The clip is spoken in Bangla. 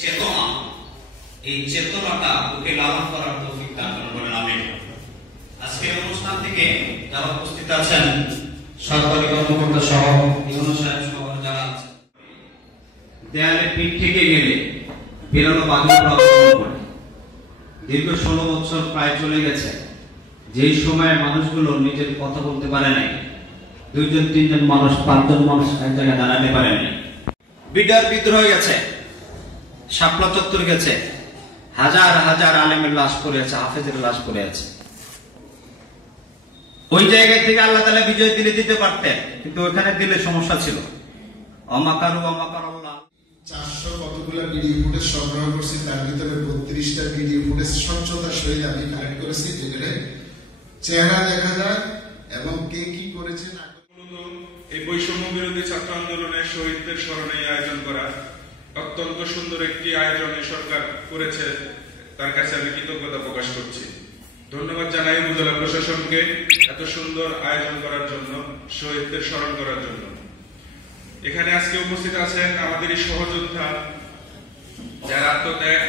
চেতনা, এই চেতনাটা ওকে লালন করার তৌফিক দান করুন, বলেন আমিন। আজকে অনুষ্ঠান থেকে যারা উপস্থিত আছেন, সরকারি কর্মকর্তা সহ ইউনো সাহেব সহ যারা আছেন, দেয়ালে পিঠ থেকে গেলে বেরোনো বাধা আক্রমণ করে দীর্ঘ 16 বছর প্রায় চলে গেছে। যেই সময়ে মানুষগুলো নিজের কথা বলতে পারে নাই, 2জন 3জন মানুষ 5জন মানুষ এক জায়গায় দাঁড়াতে পারে নাই। বিডার বিদ্রোহ গেছে, শাপলা চত্বর গেছে, হাজার হাজার আলেমের লাশ পড়ে আছে, হাফেজের লাশ পড়ে আছে। ওই জায়গা থেকে আল্লাহ তাআলা বিজয় দিতে পারতেন, কিন্তু ওখানে দিলে সমস্যা ছিল। অমাকারু অমাকারাল্লাহ। 400 কতগুলা ভিডিও ফুটেজ সংগ্রহ করছি, তার ভিতরে 32টা ভিডিও ফুটেজ স্বচ্ছতার সহিত আমি কালেক্ট করেছি, যেখানে চেহারা দেখা যায় এবং কে কি করেছেন। এই বৈষম্য বিরোধী ছাত্র আন্দোলনের শহীদদের স্মরণে আয়োজন করা অত্যন্ত সুন্দর একটি আয়োজন সরকার করেছে, তার কাছে আমি কৃতজ্ঞতা প্রকাশ করছি। ধন্যবাদ জানাই উপজেলা প্রশাসনকে এত সুন্দর আয়োজন করার জন্য, শহীদদের স্মরণ করার জন্য। এখানে আজকে উপস্থিত আছেন আমাদের এই সহযোদ্ধা, যারা আত্মত্যাগ